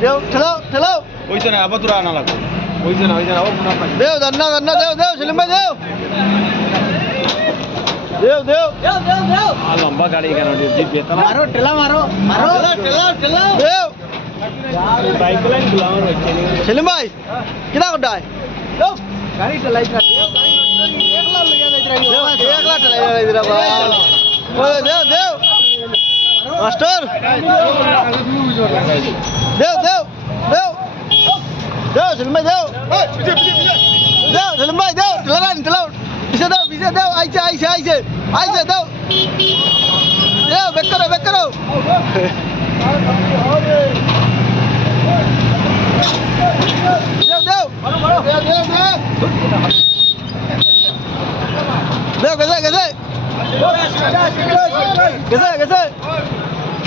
দেও ঠেলো হইছে না আবার তোরা আনা লাগবে হইছে না আবার পুনা পাই দেও দান্না দেও সেলিম ভাই দেও লম্বা গাড়ি কেন জিতবে মারো ঠেলা মারো ঠেলা দেও বাইক লাইন গুলাম হচ্ছে সেলিম ভাই কিনা কোটায় দেও গাড়ি ঠেলাই একলা ঠেলাই দিরা ওই দেও মাস্টার দেও সেলিম ভাই দেও সেলিম ভাই দেও ঠেলা পিছে দাও আইছে দাও বেক করো দেও গেছে